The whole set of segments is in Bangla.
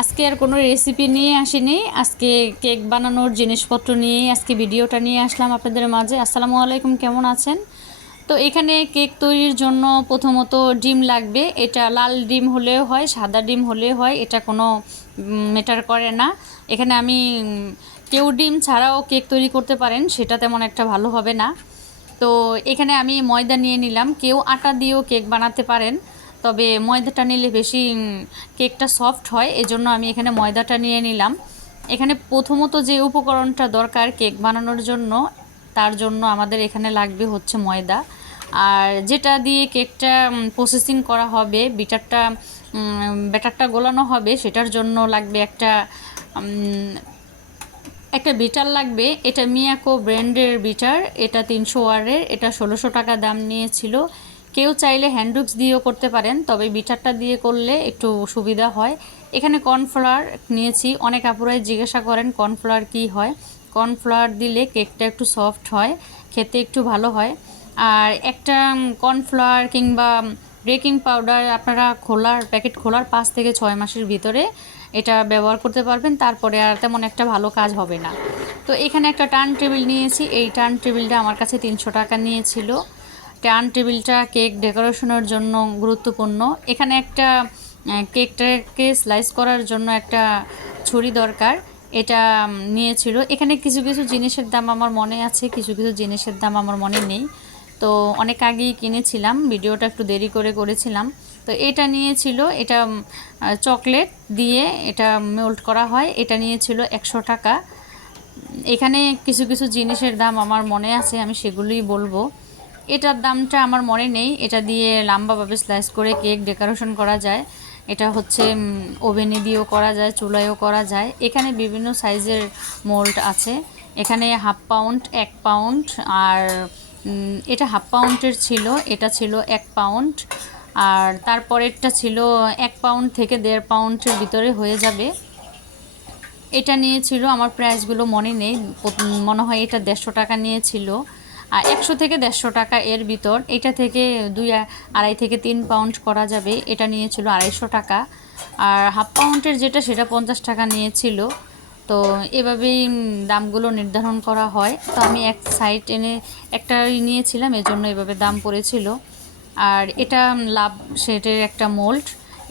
আজকে আর কোনো রেসিপি নিয়ে আসিনি। আজকে কেক বানানোর জিনিসপত্র নিয়েই আজকে ভিডিওটা নিয়ে আসলাম আপনাদের মাঝে। আসসালামু আলাইকুম, কেমন আছেন? তো এখানে কেক তৈরির জন্য প্রথমত ডিম লাগবে। এটা লাল ডিম হলেও হয়, সাদা ডিম হলেও হয়, এটা কোনো ম্যাটার করে না। এখানে আমি কেউ ডিম ছাড়াও কেক তৈরি করতে পারেন, সেটা তেমন একটা ভালো হবে না। তো এখানে আমি ময়দা নিয়ে নিলাম। কেউ আটা দিয়েও কেক বানাতে পারেন, তবে ময়দাটা নিলে বেশি কেকটা সফট হয়, এজন্য আমি এখানে ময়দাটা নিয়ে নিলাম। এখানে প্রথমত যে উপকরণটা দরকার কেক বানানোর জন্য, তার জন্য আমাদের এখানে লাগবে হচ্ছে ময়দা। আর যেটা দিয়ে কেকটা প্রসেসিং করা হবে, ব্যাটারটা গোলানো হবে, সেটার জন্য লাগবে একটা বিটার লাগবে। এটা মিয়াকো ব্র্যান্ডের বিটার, এটা 300 ওয়ারের, এটা 1600 টাকা দাম নিয়েছিল। কেউ চাইলে হ্যান্ডউইক্স দিয়েও করতে পারেন, তবে বিটারটা দিয়ে করলে একটু সুবিধা হয়। এখানে কর্নফ্লাওয়ার নিয়েছি। অনেক আপুরাই জিজ্ঞাসা করেন কর্নফ্লাওয়ার কী হয়। কর্নফ্লাওয়ার দিলে কেকটা একটু সফট হয়, খেতে একটু ভালো হয়। আর একটা কর্নফ্লাওয়ার কিংবা বেকিং পাউডার আপনারা প্যাকেট খোলার 5 থেকে 6 মাসের ভিতরে এটা ব্যবহার করতে পারবেন, তারপরে আর তেমন একটা ভালো কাজ হবে না। তো এখানে একটা টার্ন টেবিল নিয়েছি। এই টার্ন টেবিলটা আমার কাছে 300 টাকা নিয়েছিল। টার্ন টেবিলটা কেক ডেকোরেশনের জন্য গুরুত্বপূর্ণ। এখানে একটা কেকটাকে স্লাইস করার জন্য একটা ছুরি দরকার, এটা নিয়েছিল। এখানে কিছু কিছু জিনিসের দাম আমার মনে আছে, কিছু কিছু জিনিসের দাম আমার মনে নেই। তো অনেক আগেই কিনেছিলাম, ভিডিওটা একটু দেরি করে করেছিলাম। তো এটা নিয়েছিল, এটা চকলেট দিয়ে এটা মেল্ট করা হয়, এটা নিয়েছিল 100 টাকা। এখানে কিছু কিছু জিনিসের দাম আমার মনে আছে, আমি সেগুলোই বলবো। এটার দামটা আমার মনে নেই। এটা দিয়ে লম্বাভাবে স্লাইস করে কেক ডেকোরেশন করা যায়। এটা হচ্ছে ওভেনে দিয়েও করা যায়, চুলায়ও করা যায়। এখানে বিভিন্ন সাইজের মোল্ড আছে। এখানে 1/2 পাউন্ড, 1 পাউন্ড, আর এটা 1/2 পাউন্ডের ছিল, এটা ছিল 1 পাউন্ড, আর তারপরেরটা ছিল 1 পাউন্ড থেকে 1.5 পাউন্ডের ভিতরে হয়ে যাবে। এটা নিয়েছিল, আমার প্রাইসগুলো মনে নেই, মনে হয় এটা 150 টাকা নিয়েছিল। আর 100 থেকে 150 টাকা এর ভিতর, এটা থেকে 2.5 থেকে 3 পাউন্ড করা যাবে, এটা নিয়েছিল 250 টাকা। আর 1/2 পাউন্ডের যেটা, সেটা 50 টাকা নিয়েছিল। তো এভাবেই দামগুলো নির্ধারণ করা হয়। তো আমি এক সাইড এনে একটা নিয়েছিলাম, এজন্য এভাবে দাম পড়েছিল। আর এটা লাভ সেটের একটা মোল্ড,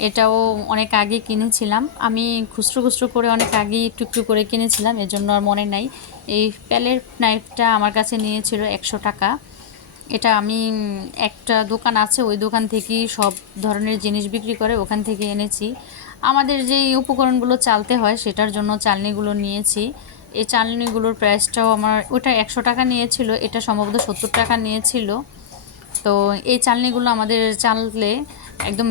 এটাও অনেক আগে কিনেছিলাম আমি, খুচরো খুচরো করে অনেক আগেই একটু একটু করে কিনেছিলাম, এজন্য আর মনে নাই। এই প্যালেট নাইফটা আমার কাছে নিয়েছিল 100 টাকা। এটা আমি একটা দোকান আছে, ওই দোকান থেকেই সব ধরনের জিনিস বিক্রি করে, ওখান থেকে এনেছি। আমাদের যে উপকরণগুলো চালতে হয়, সেটার জন্য চালনিগুলো নিয়েছি। এই চালনিগুলোর প্রাইসটাও আমার, ওটা 100 টাকা নিয়েছিল, এটা সম্ভবত 70 টাকা নিয়েছিল। তো এই চালনিগুলো আমাদের চাললে একদম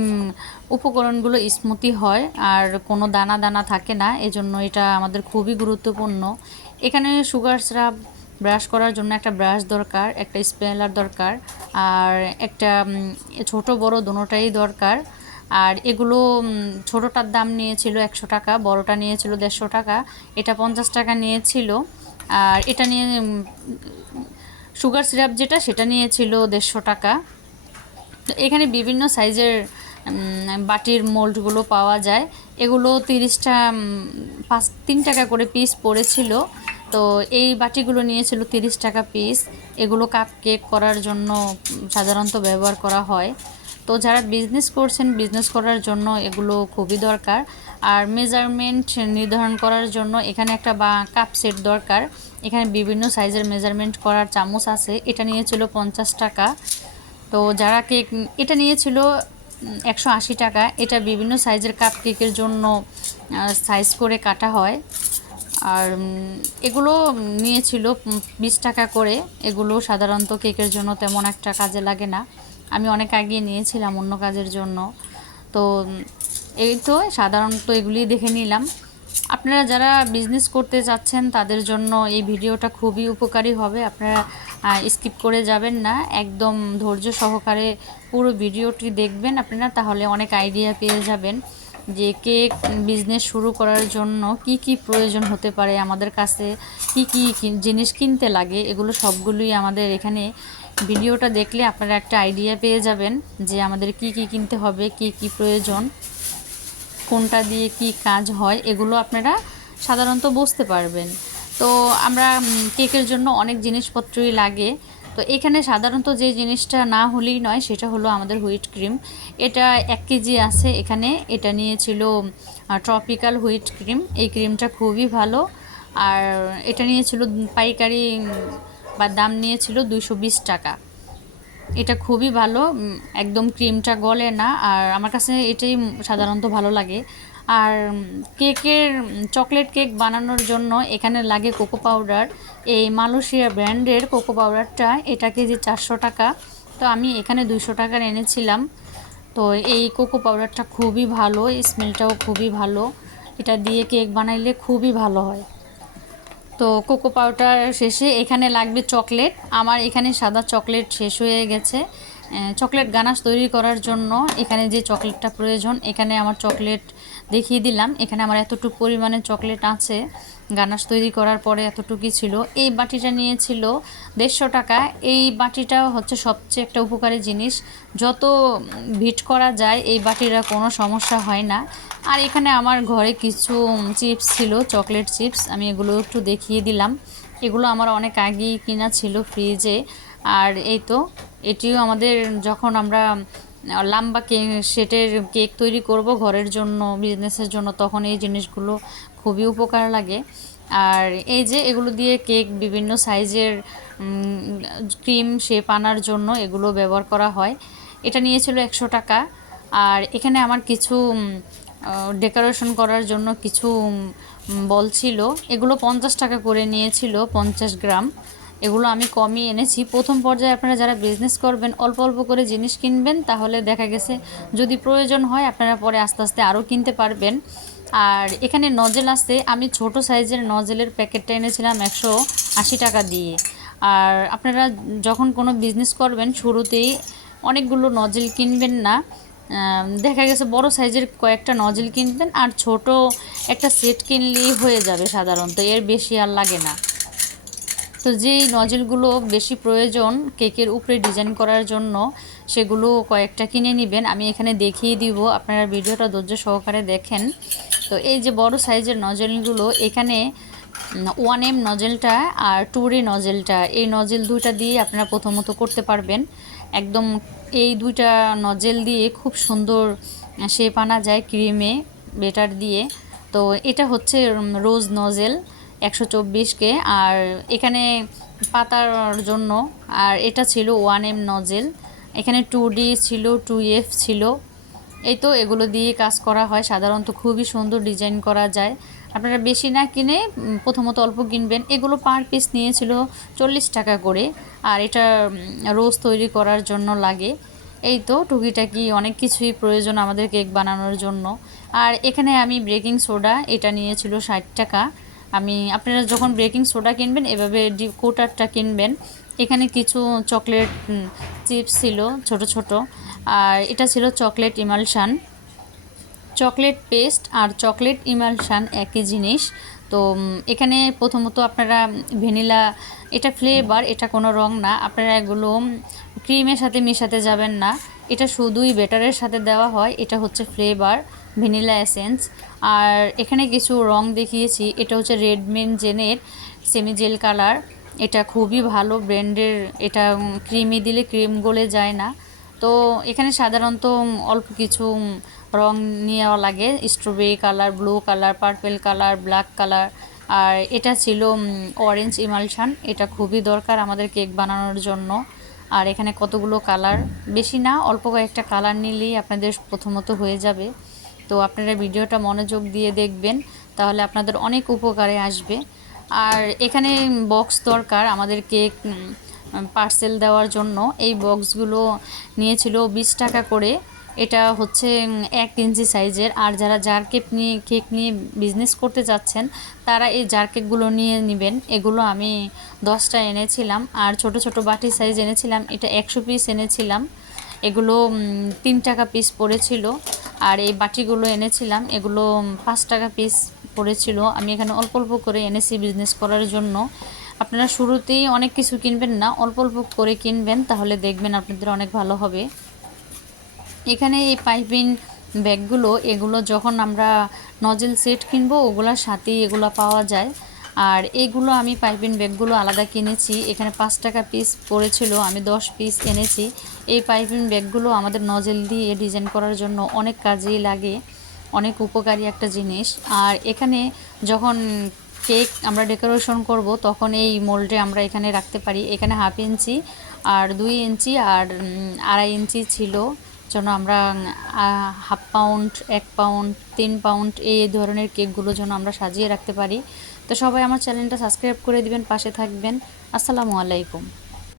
উপকরণগুলো স্মুথি হয় আর কোনো দানা দানা থাকে না, এজন্য এটা আমাদের খুবই গুরুত্বপূর্ণ। এখানে সুগার সিরাপ ব্রাশ করার জন্য একটা ব্রাশ দরকার, একটা স্পেলার দরকার, আর একটা ছোট বড় দোনোটাই দরকার। আর এগুলো ছোটোটার দাম নিয়েছিল 100 টাকা, বড়টা নিয়েছিল 150 টাকা, এটা 50 টাকা নিয়েছিল। আর এটা নিয়ে সুগার সিরাপ যেটা, সেটা নিয়েছিল 150 টাকা। তো এখানে বিভিন্ন সাইজের বাটির মোল্ডগুলো পাওয়া যায়। এগুলো 30টা 3 টাকা করে পিস পড়েছিল। তো এই বাটিগুলো নিয়েছিল 30 টাকা পিস। এগুলো কাপ কেক করার জন্য সাধারণত ব্যবহার করা হয়। তো যারা বিজনেস করছেন, বিজনেস করার জন্য এগুলো খুবই দরকার। আর মেজারমেন্ট নির্ধারণ করার জন্য এখানে একটা কাপ সেট দরকার। এখানে বিভিন্ন সাইজের মেজারমেন্ট করার চামচ আছে, এটা নিয়েছিল 50 টাকা। তো যারা কেক, এটা নিয়েছিল 180 টাকা। এটা বিভিন্ন সাইজের কাপ কেকের জন্য সাইজ করে কাটা হয়। আর এগুলো নিয়েছিল 20 টাকা করে। এগুলো সাধারণত কেকের জন্য তেমন একটা কাজে লাগে না, আমি অনেক আগে নিয়েছিলাম অন্য কাজের জন্য। তো এই তো সাধারণত এগুলি দেখে নিলাম। আপনারা যারা বিজনেস করতে চাচ্ছেন, তাদের জন্য এই ভিডিওটা খুবই উপকারী হবে। আপনারা স্কিপ করে যাবেন না, একদম ধৈর্য সহকারে পুরো ভিডিওটি দেখবেন আপনারা, তাহলে অনেক আইডিয়া পেয়ে যাবেন যে কেক বিজনেস শুরু করার জন্য কি কি প্রয়োজন হতে পারে, আমাদের কাছে কি কি জিনিস কিনতে লাগে, এগুলো সবগুলোই আমাদের এখানে ভিডিওটা দেখলে আপনারা একটা আইডিয়া পেয়ে যাবেন যে আমাদের কি কি কিনতে হবে, কি কি প্রয়োজন। কোনটা দিয়ে কি কাজ হয় এগুলো আপনারা সাধারণত বুঝতে পারবেন। তো আমরা কেকের জন্য অনেক জিনিসপত্রই লাগে। তো এখানে সাধারণত যে জিনিসটা না হলেই নয় সেটা হলো আমাদের হুইট ক্রিম। এটা 1 কেজি আছে এখানে। এটা নিয়েছিল ট্রপিক্যাল হুইট ক্রিম। এই ক্রিমটা খুবই ভালো। আর এটা নিয়েছিল পাইকারি বা দাম নিয়েছিল 220 টাকা। এটা খুবই ভালো, একদম ক্রিমটা গলে না। আর আমার কাছে এটাই সাধারণত ভালো লাগে। আর কেকের চকলেট কেক বানানোর জন্য এখানে লাগে কোকো পাউডার। এই মালয়েশিয়া ব্র্যান্ডের কোকো পাউডারটা, এটা কেজি 400 টাকা। তো আমি এখানে 200 টাকার এনেছিলাম। তো এই কোকো পাউডারটা খুবই ভালো, স্মেলটাও খুবই ভালো। এটা দিয়ে কেক বানাইলে খুবই ভালো হয়। তো কোকো পাউডার শেষে এখানে লাগবে চকলেট। আমার এখানে সাদা চকলেট শেষ হয়ে গেছে। চকলেট গানাশ তৈরি করার জন্য এখানে যে চকলেটটা প্রয়োজন, এখানে আমার চকলেট দেখিয়ে দিলাম। এখানে আমার এতটুকু পরিমাণে চকলেট আছে। গানাশ তৈরি করার পরে এতটুকুই ছিল। এই বাটিটা নিয়েছিল 150 টাকা। এই বাটিটা হচ্ছে সবচেয়ে একটা উপকারী জিনিস। যত ভিট করা যায় এই বাটিরা কোনো সমস্যা হয় না। আর এখানে আমার ঘরে কিছু চিপস ছিল, চকলেট চিপস। আমি এগুলো একটু দেখিয়ে দিলাম। এগুলো আমার অনেক আগেই কিনা ছিল ফ্রিজে। আর এই তো এটিও আমাদের যখন আমরা লম্বা কেক সেটের কেক তৈরি করব ঘরের জন্য, বিজনেসের জন্য, তখন এই জিনিসগুলো খুবই উপকার লাগে। আর এই যে এগুলো দিয়ে কেক বিভিন্ন সাইজের ক্রিম শেপ আনার জন্য এগুলো ব্যবহার করা হয়। এটা নিয়েছিল 100 টাকা। আর এখানে আমার কিছু ডেকোরেশন করার জন্য কিছু বল ছিল। এগুলো 50 টাকা করে নিয়েছিল, 50 গ্রাম। এগুলো আমি কমই এনেছি। প্রথম পর্যায়ে আপনারা যারা বিজনেস করবেন অল্প অল্প করে জিনিস কিনবেন, তাহলে দেখা গেছে যদি প্রয়োজন হয় আপনারা পরে আস্তে আস্তে আরও কিনতে পারবেন। আর এখানে নজেল আছে। আমি ছোট সাইজের নজেলের প্যাকেটটা এনেছিলাম 180 টাকা দিয়ে। আর আপনারা যখন কোনো বিজনেস করবেন শুরুতেই অনেকগুলো নজেল কিনবেন না। দেখা গেছে বড় সাইজের কয়েকটা নজেল কিনবেন, আর ছোট একটা সেট কিনলেই হয়ে যাবে সাধারণত, এর বেশি আর লাগে না। তো যেই নজেলগুলো বেশি প্রয়োজন কেকের উপরে ডিজাইন করার জন্য সেগুলো কয়েকটা কিনে নেবেন। আমি এখানে দেখিয়ে দিব, আপনারা ভিডিওটা ধৈর্য সহকারে দেখেন। তো এই যে বড় সাইজের নজেলগুলো, এখানে 1M নজেলটা আর 2 নজেলটা, এই নজেল দুইটা দিয়ে আপনারা প্রথমত করতে পারবেন। একদম এই দুইটা নজেল দিয়ে খুব সুন্দর শেপ আনা যায় ক্রিমে বেটার দিয়ে। তো এটা হচ্ছে রোজ নজেল 124 আর এখানে পাতার জন্য। আর এটা ছিল 1M নজেল। এখানে 2D ছিল, 2F ছিল। এই তো এগুলো দিয়ে কাজ করা হয় সাধারণত, খুবই সুন্দর ডিজাইন করা যায়। আপনারা বেশি না কিনে প্রথমত অল্প কিনবেন। এগুলো পার পিস নিয়েছিল 40 টাকা করে। আর এটা রোজ তৈরি করার জন্য লাগে। এই তো টুকিটাকি অনেক কিছুই প্রয়োজন আমাদের কেক বানানোর জন্য। আর এখানে আমি বেকিং সোডা, এটা নিয়েছিল 60 টাকা। আপনারা যখন বেকিং সোডা কিনবেন এভাবে কোটারটা কিনবেন। এখানে কিছু চকলেট চিপস ছিল ছোট ছোট। আর এটা ছিল চকলেট ইমালশান। চকলেট পেস্ট আর চকলেট ইমালশান একই জিনিস। তো এখানে প্রথমত আপনারা ভ্যানিলা, এটা ফ্লেভার, এটা কোনো রং না। আপনারা এগুলো ক্রিমের সাথে মেশাতে যাবেন না, এটা শুধুই বেটারের সাথে দেওয়া হয়। এটা হচ্ছে ফ্লেভার, ভ্যানিলা এসেন্স। আর এখানে কিছু রং দেখিয়েছি। এটা হচ্ছে রেডমেন জেনের সেমি জেল কালার। এটা খুবই ভালো ব্র্যান্ডের। এটা ক্রিমে দিলে ক্রিম গলে যায় না। তো এখানে সাধারণত অল্প কিছু রং নেওয়া লাগে, strawberry colour, blue colour, purple colour, black colour. আর এটা ছিল অরেঞ্জ ইমালশান। এটা খুবই দরকার আমাদের কেক বানানোর জন্য। আর এখানে কতগুলো কালার, বেশি না, অল্প কয়েকটা কালার নিলেই আপনাদের প্রথমত হয়ে যাবে। তো আপনারা ভিডিওটা মনোযোগ দিয়ে দেখবেন, তাহলে আপনাদের অনেক উপকারে আসবে। আর এখানে বক্স দরকার আমাদের কেক পার্সেল দেওয়ার জন্য। এই বক্সগুলো নিয়েছিল 20 টাকা করে। এটা হচ্ছে 1 ইঞ্চি সাইজের। আর যারা জার কেক নিয়ে বিজনেস করতে চাচ্ছেন তারা এই জার কেকগুলো নিয়ে নেবেন। এগুলো আমি 10টা এনেছিলাম। আর ছোট ছোট বাটি সাইজ এনেছিলাম, এটা 100 পিস এনেছিলাম। এগুলো 3 টাকা পিস পড়েছিল। আর এই বাটিগুলো এনেছিলাম, এগুলো 5 টাকা পিস পড়েছিল। আমি এখানে অল্প অল্প করে এনেছি বিজনেস করার জন্য। আপনারা শুরুতেই অনেক কিছু কিনবেন না, অল্প অল্প করে কিনবেন, তাহলে দেখবেন আপনাদের অনেক ভালো হবে। এখানে এই পাইপিং ব্যাগগুলো, এগুলো যখন আমরা নজেল সেট কিনবো ওগুলোর সাথেই এগুলো পাওয়া যায়। আর এগুলো আমি পাইপিং ব্যাগগুলো আলাদা কিনেছি, এখানে 5 টাকা পিস পড়েছিল, আমি 10 পিস এনেছি। এই পাইপিং ব্যাগগুলো আমাদের নজেল দিয়ে ডিজাইন করার জন্য অনেক কাজেই লাগে, অনেক উপকারী একটা জিনিস। আর এখানে যখন কেক আমরা ডেকোরেশন করব তখন এই মোল্ডে আমরা এখানে রাখতে পারি। এখানে 1/2 ইঞ্চি আর 2 ইঞ্চি আর 2.5 ইঞ্চি ছিল, যেন আমরা 1/2 পাউন্ড, 1 পাউন্ড, 3 পাউন্ড এই ধরনের কেকগুলো যেন আমরা সাজিয়ে রাখতে পারি। তো সবাই আমার চ্যানেলটা সাবস্ক্রাইব করে দিবেন, পাশে থাকবেন। আসসালামু আলাইকুম।